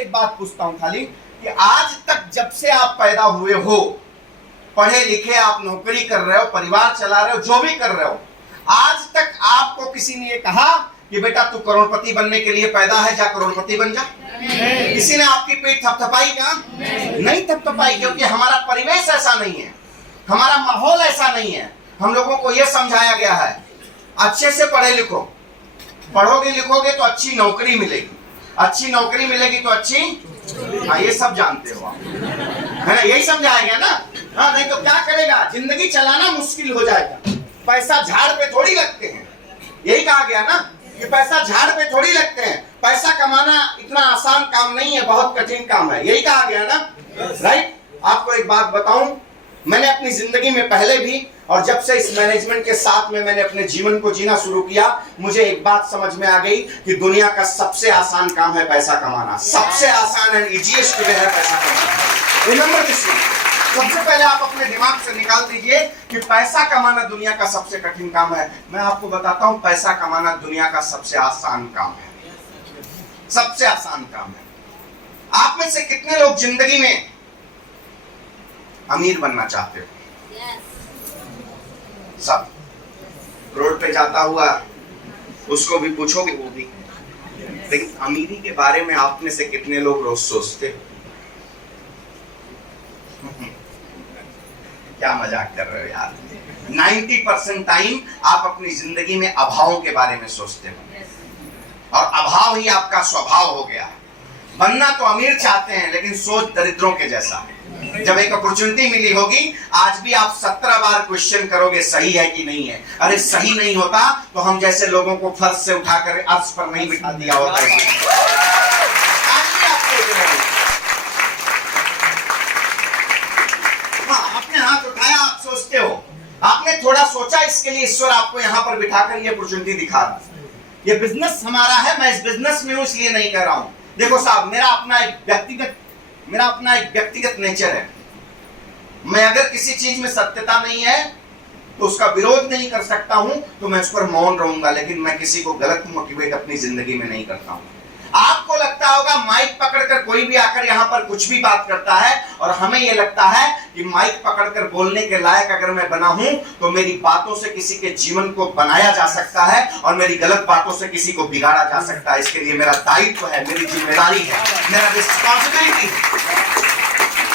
आपसे एक बात पूछता हूं खाली कि आज तक जब से आप पैदा हुए हो, पढ़े लिखे, आप नौकरी कर रहे हो, परिवार चला रहे हो, जो भी कर रहे हो, आज तक आपको किसी ने ये कहा कि बेटा तू करोड़पति बनने के लिए पैदा है, जा करोड़पति बन जा? किसी ने आपकी पीठ थपथपाई क्या? नहीं थपथपाई, क्योंकि हमारा परिवेश ऐसा नहीं है, हमारा माहौल ऐसा नहीं है। हम लोगों को यह समझाया गया है अच्छे से पढ़े लिखो, पढ़ोगे लिखोगे तो अच्छी नौकरी मिलेगी, अच्छी नौकरी मिलेगी तो अच्छी, हाँ ये सब जानते हो आप, है ना? यही समझाया गया ना। हाँ, नहीं तो क्या करेगा, जिंदगी चलाना मुश्किल हो जाएगा। पैसा झाड़ पे थोड़ी लगते हैं, यही कहा गया ना कि पैसा झाड़ पे थोड़ी लगते हैं, पैसा कमाना इतना आसान काम नहीं है, बहुत कठिन काम है, यही कहा गया ना, राइट? आपको एक बात बताऊं, मैंने अपनी जिंदगी में पहले भी और जब से इस मैनेजमेंट के साथ में मैंने अपने जीवन को जीना शुरू किया, मुझे एक बात समझ में आ गई कि दुनिया का सबसे आसान काम है पैसा कमाना, सबसे आसान एंड इजीएस्ट वे है पैसा कमाना। रिमेंबर दिस, सबसे पहले आप अपने दिमाग से निकाल दीजिए कि पैसा कमाना दुनिया का सबसे कठिन काम है। मैं आपको बताता हूं, पैसा कमाना दुनिया का सबसे आसान काम है, सबसे आसान काम है। आप में से कितने लोग जिंदगी में अमीर बनना चाहते हो? सब। रोड पे जाता हुआ उसको भी पूछोगे, वो भी। लेकिन अमीरी के बारे में आप में से कितने लोग रोज सोचते हो? क्या मजाक कर रहे हो यार? 90% टाइम आप अपनी जिंदगी में अभावों के बारे में सोचते हो, और अभाव ही आपका स्वभाव हो गया है। बनना तो अमीर चाहते हैं, लेकिन सोच दरिद्रों के जैसा है। जब एक अपॉर्चुनिटी मिली होगी, आज भी आप 17 बार क्वेश्चन करोगे सही है कि नहीं है। अरे सही नहीं होता तो हम जैसे लोगों को फर्श से उठाकर अर्श पर नहीं बिठा दिया होता है। आज भी आपको आपने हाथ उठाया, आप सोचते हो, आपने थोड़ा सोचा, इसके लिए ईश्वर आपको यहाँ पर बिठाकर ये अपॉर्चुनिटी दिखा रहा है। ये बिजनेस हमारा है, मैं इस बिजनेस में हूं इसलिए नहीं कर रहा हूं। देखो साहब, मेरा अपना एक व्यक्तिगत नेचर है। मैं अगर किसी चीज में सत्यता नहीं है तो उसका विरोध नहीं कर सकता हूं, तो मैं उस पर मौन रहूंगा, लेकिन मैं किसी को गलत मोटिवेट अपनी जिंदगी में नहीं करता हूं। आपको लगता होगा माइक पकड़कर कोई भी आकर यहाँ पर कुछ भी बात करता है, और हमें यह लगता है कि माइक पकड़कर बोलने के लायक अगर मैं बना हूं तो मेरी बातों से किसी के जीवन को बनाया जा सकता है, और मेरी गलत बातों से किसी को बिगाड़ा जा सकता है। इसके लिए मेरा दायित्व है, मेरी जिम्मेदारी है, मेरा रिस्पॉन्सिबिलिटी है।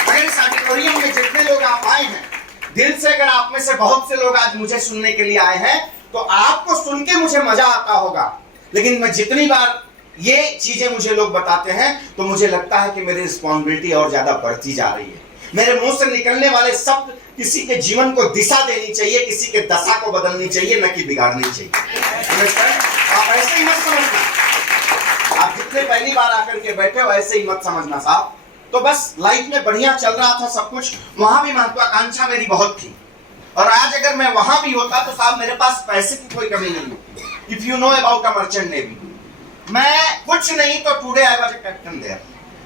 अगर इस ऑडिटोरियम में जितने लोग आप आए हैं, दिल से अगर आप में से बहुत से लोग आज मुझे सुनने के लिए आए हैं, तो आपको सुन के मुझे मजा आता होगा। लेकिन मैं जितनी बार ये चीजें मुझे लोग बताते हैं तो मुझे लगता है कि मेरी रिस्पॉन्सिबिलिटी और ज्यादा बढ़ती जा रही है। मेरे मुंह से निकलने वाले शब्द किसी के जीवन को दिशा देनी चाहिए, किसी के दशा को बदलनी चाहिए, न कि बिगाड़नी चाहिए। आप ऐसे ही मत समझना, आप जितने पहली बार आकर के बैठे हो ऐसे ही मत समझना साहब। तो बस लाइफ में बढ़िया चल रहा था सब कुछ, वहां भी महत्वाकांक्षा मेरी बहुत थी, और आज अगर मैं वहां भी होता तो साहब मेरे पास पैसे की कोई कमी नहीं होती। If you know about a merchant navy, मैं कुछ नहीं तो today I was a captain there.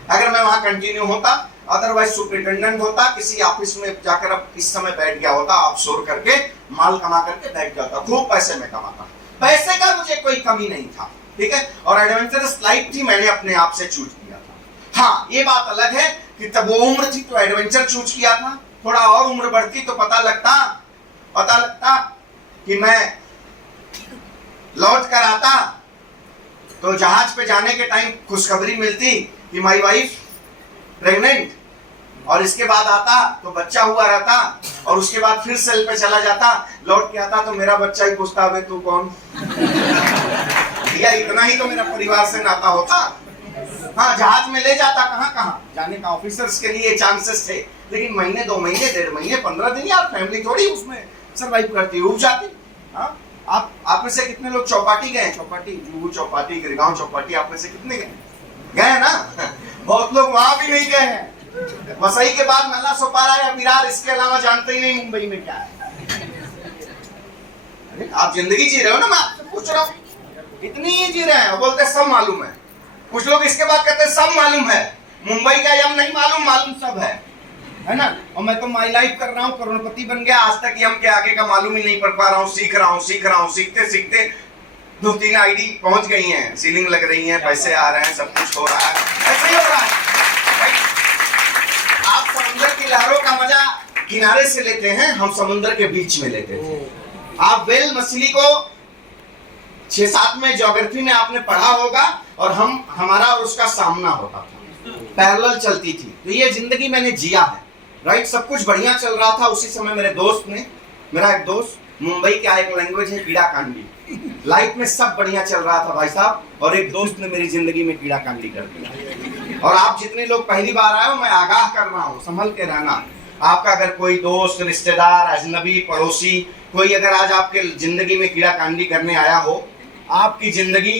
अगर मैं वहां कंटिन्यू होता, अदरवाइज सुपरिटेंडेंट होता, किसी ऑफिस में जाकर अब इस समय बैठ गया होता, ऑफशोर करके माल कमा करके बैठ गया होता, खूब पैसे में कमाता। पैसे का मुझे कोई कमी नहीं था, ठीक है, और एडवेंचरस लाइफ थी, मैंने अपने आप से चूज किया था। हाँ, ये बात अलग है कि तब वो उम्र थी तो एडवेंचर चूज किया था, थोड़ा और उम्र बढ़ती तो पता लगता कि मैं लौट कर आता तो जहाज पे जाने के टाइम खुशखबरी मिलती कि माय वाइफ प्रेग्नेंट, और इसके बाद आता तो बच्चा हुआ रहता, और उसके बाद फिर सेल पे चला जाता, लौट के आता तो मेरा बच्चा ही पूछता है तू कौन? भैया इतना ही तो मेरा परिवार से नाता होता। हाँ, जहाज में ले जाता कहाँ जाने का, ऑफिसर्स के लिए चांसेस थे, लेकिन महीने 2 महीने 1.5 महीने 15 दिन यार फैमिली थोड़ी उसमें सर्वाइव करती, उब जाती। हाँ, आप में से कितने लोग चौपाटी गए? चौपाटी, जुहू चौपाटी, गिरगांव चौपाटी, आप में से कितने गए ना? बहुत लोग वहां भी नहीं गए हैं। वसई के बाद नल्ला सोपारा या विरार, इसके अलावा जानते ही नहीं मुंबई में क्या है। आप जिंदगी जी रहे हो ना, मैं आपसे पूछ रहा हूँ, इतनी ही जी रहे हैं, बोलते सब मालूम है। कुछ लोग इसके बाद कहते हैं सब मालूम है, मुंबई का यम नहीं मालूम, मालूम सब है ना? और मैं तो माई लाइफ कर रहा हूँ, करोड़पति बन गया, आज तक यम के आगे का मालूम ही नहीं पड़ पा रहा हूँ, सीख रहा हूँ, सीखते 2-3 आईडी पहुंच गई हैं, सीलिंग लग रही है, पैसे आ रहे हैं, सब कुछ हो रहा है, ऐसे ही हो रहा है। किनारे से लेते हैं, हम समुद्र के बीच में लेते थे। आप व्हेल मछली को 6-7 में ज्योग्राफी में आपने पढ़ा होगा, और हमारा और उसका सामना होता था, पैरेलल चलती थी। तो ये जिंदगी मैंने जिया है, राइट। सब कुछ बढ़िया चल रहा था। उसी समय मेरा एक दोस्त मुंबई का, एक लैंग्वेज है कीड़ा कांडी, लाइफ में सब बढ़िया चल रहा था भाई साहब, और एक दोस्त ने मेरी जिंदगी में कीड़ा कांडी कर दिया। और आप जितने लोग पहली बार आए हो, मैं आगाह कर रहा हूँ, संभल के रहना। आपका अगर कोई दोस्त, रिश्तेदार, अजनबी, पड़ोसी कोई अगर आज आपके जिंदगी में कीड़ा कांडी करने आया हो, आपकी जिंदगी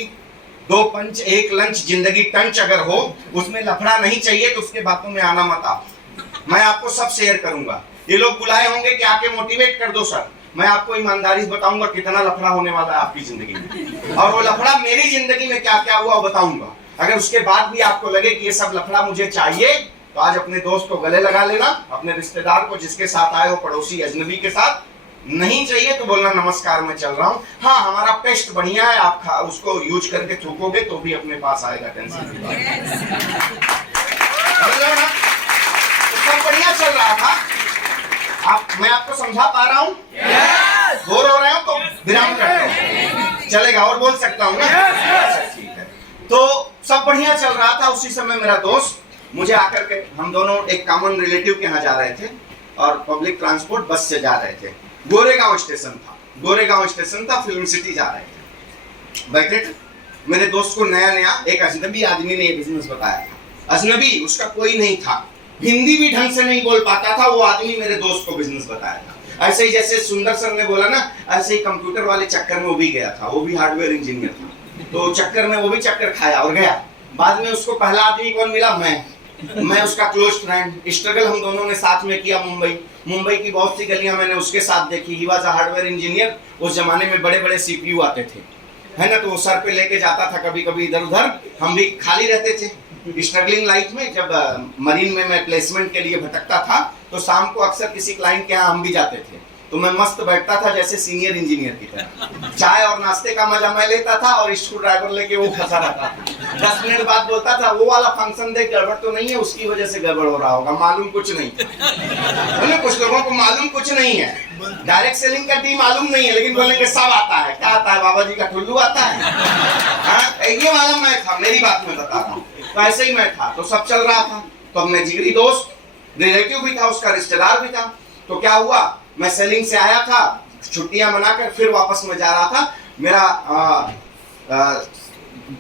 2 पंच 1 लंच जिंदगी टंच अगर हो, उसमें लफड़ा नहीं चाहिए तो उसके बातों में आना मत आप। मैं आपको सब शेयर करूंगा। ये लोग बुलाए होंगे कि आके मोटिवेट कर दो सर, मैं आपको ईमानदारी से बताऊंगा कितना लफड़ा होने वाला है आपकी जिंदगी में, और वो लफड़ा मेरी जिंदगी में क्या क्या हुआ बताऊंगा। अगर उसके बाद भी आपको लगे कि ये सब लफड़ा मुझे चाहिए, तो आज अपने दोस्त को गले लगा लेना, अपने रिश्तेदार को जिसके साथ आए हो, पड़ोसी अजनबी के साथ। नहीं चाहिए तो बोलना नमस्कार मैं चल रहा हूँ। हाँ, हमारा पेस्ट बढ़िया है, आप उसको यूज करके थूकोगे तो भी अपने पास आएगा, टेंशन की बात ना। सब बढ़िया चल रहा था। मैं आपको समझा पा रहा हूँ? बोर हो रहे हो तो विराम करते हैं, चलेगा, और बोल सकता हूँ ना? ठीक है। तो सब बढ़िया चल रहा था। उसी समय मेरा दोस्त मुझे आकर के, हम दोनों एक कॉमन रिलेटिव के यहाँ जा रहे थे, और पब्लिक ट्रांसपोर्ट बस से जा रहे थे। गोरेगांव स्टेशन था, फिल्म सिटी जा रहे थे। बैठे थे, मेरे दोस्त को नया नया एक अजनबी आदमी ने ये बिजनेस बताया था। अजनबी, उसका कोई नहीं था, हिंदी भी ढंग से नहीं बोल पाता था। वो आदमी मेरे दोस्त को बिजनेस बताया था। ऐसे ही जैसे सुंदर सर ने बोला ना, ऐसे ही कंप्यूटर वाले चक्कर में वो भी गया था। वो भी हार्डवेयर इंजीनियर था, तो चक्कर में वो भी चक्कर खाया और गया। बाद में उसको पहला आदमी कौन मिला? मैं उसका क्लोज फ्रेंड। स्ट्रगल हम दोनों ने साथ में किया। मुंबई की बहुत सी गलियां मैंने उसके साथ देखी। He was a hardware engineer. उस जमाने में बड़े बड़े सीपीयू आते थे, है ना, तो वो सर पे लेके जाता था कभी कभी इधर उधर। हम भी खाली रहते थे स्ट्रगलिंग लाइफ में। जब मरीन में मैं प्लेसमेंट के लिए भटकता था, तो शाम को अक्सर किसी क्लाइंट के यहाँ हम भी जाते थे। तो मैं मस्त बैठता था जैसे सीनियर इंजीनियर की तरह। चाय और नाश्ते का मजा मैं लेता था, और स्क्रू ड्राइवर लेके वो फंसा रहता था। 10 मिनट बाद बोलता था, वो वाला फंक्शन देख गड़बड़ तो नहीं है, उसकी वजह से गड़बड़ हो रहा होगा, मालूम कुछ नहीं। बोले कुछ लोगों को मालूम कुछ नहीं है, डायरेक्ट सेलिंग का डी मालूम नहीं है, लेकिन बोलेंगे सब आता है। क्या आता है? बाबा जी का ठुल्लू आता है। हाँ, ये वाला मैं था, मेरी बात में बताता हूँ। तो ऐसे ही मैं था, तो सब चल रहा था। तो अपने जिगरी दोस्त, रिलेटिव भी था, उसका रिश्तेदार भी था। तो क्या हुआ, मैं सेलिंग से आया था, छुट्टियां मनाकर फिर वापस में जा रहा था। मेरा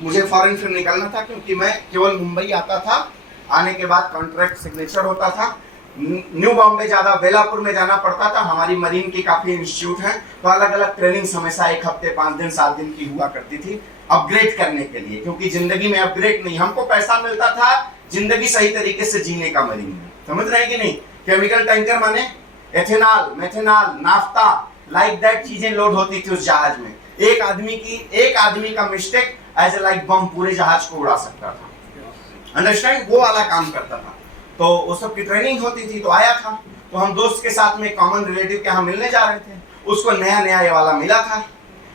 मुझे फॉरेन फिर निकलना था, क्योंकि मैं केवल मुंबई आता था। आने के बाद कॉन्ट्रैक्ट सिग्नेचर होता था। न्यू बॉम्बे ज्यादा, बेलापुर में जाना पड़ता था। हमारी मरीन की काफी इंस्टीट्यूट हैं, तो अलग अलग ट्रेनिंग हमेशा 1 हफ्ते 5 दिन 7 दिन की हुआ करती थी, अपग्रेड करने के लिए। क्योंकि जिंदगी में अपग्रेड नहीं, हमको पैसा मिलता था जिंदगी सही तरीके से जीने का मरीन में। समझ रहे हैं कि नहीं? केमिकल टैंकर माने ethanol, methanol, naphtha, like that चीजें लोड होती थी उस जहाज में। एक आदमी का मिस्टेक एज ए लाइक बम पूरे जहाज को उड़ा सकता था। अंडरस्टैंड? वो वाला काम करता था। तो वो सब की ट्रेनिंग होती थी। तो आया था, तो हम दोस्त के साथ में कॉमन रिलेटिव के यहाँ मिलने जा रहे थे। उसको नया नया ये वाला मिला था।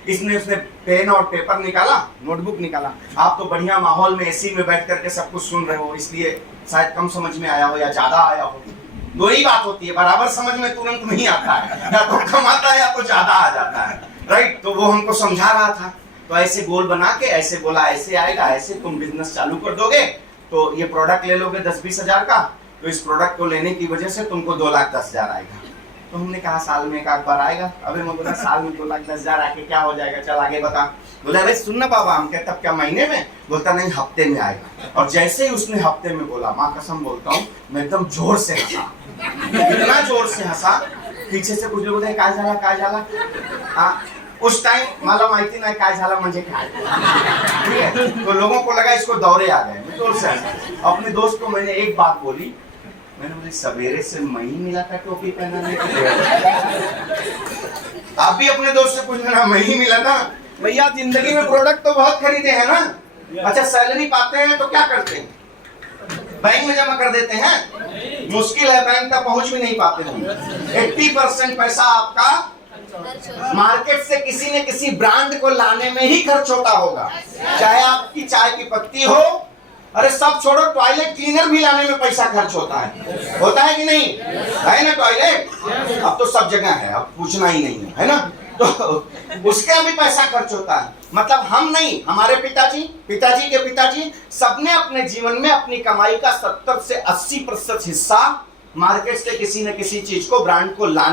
उसने पेन और पेपर निकाला, नोटबुक निकाला। आप तो बढ़िया माहौल में एसी में बैठ करके सब कुछ सुन रहे हो, इसलिए शायद कम समझ में आया हो या ज्यादा आया हो। दो ही बात होती है, बराबर समझ में तुरंत नहीं आता है, या तो कम आता है या तो ज्यादा आ जाता है, राइट। तो वो हमको समझा रहा था। तो ऐसे गोल बना के ऐसे बोला, ऐसे आएगा, ऐसे तुम बिजनेस चालू कर दोगे तो ये प्रोडक्ट ले लोगे 10-20 हजार का, तो इस प्रोडक्ट को लेने की वजह से तुमको 2,10,000 आएगा। तो हमने कहा साल में 1 बार आएगा। अबे मैं बोला साल में 2,10,000 आके क्या हो जाएगा, चल आगे बता। बोला भाई सुन ना बाबा, हम कहते अब क्या महीने में? बोलता नहीं हफ्ते में आएगा। और जैसे ही उसने हफ्ते में बोला, माँ कसम बोलता हूँ, मैं एकदम जोर से हंसा, इतना जोर से हंसा, पीछे से कुछ लोग बोले काय झाला। उस टाइम मला माहिती नाही काय झाला म्हणजे काय, ठीक है। तो लोगों को लगा इसको दौरे आ गए। मैं जोर से हंसा। अपने दोस्त को मैंने एक बात बोली, मैंने बोली सवेरे से मैं ही मिला था टोपी पहनाने के लिए। आप भी अपने दोस्त से पूछ लेना, मैं ही मिला था। भैया जिंदगी में प्रोडक्ट तो बहुत खरीदे हैं ना। अच्छा सैलरी पाते हैं तो क्या करते हैं? बैंक में जमा कर देते हैं। मुश्किल है, बैंक तक पहुंच भी नहीं पाते हैं। 80% पैसा आपका मार्केट से किसी न किसी ब्रांड को लाने में ही खर्च होता होगा। चाहे आपकी चाय की पत्ती हो, अरे सब छोड़ो, टॉयलेट क्लीनर भी लाने में पैसा खर्च होता है कि नहीं? है ना टॉयलेट? अब तो सब जगह है, अब पूछना ही नहीं है ना? तो उसके भी पैसा खर्च होता है। मतलब हम नहीं, हमारे पिताजी के पिताजी सबने अपने जीवन में अपनी कमाई का 70 से 80% हिस्सा मार्केट से किसी न किसी चीज को, ब्रांड को लाने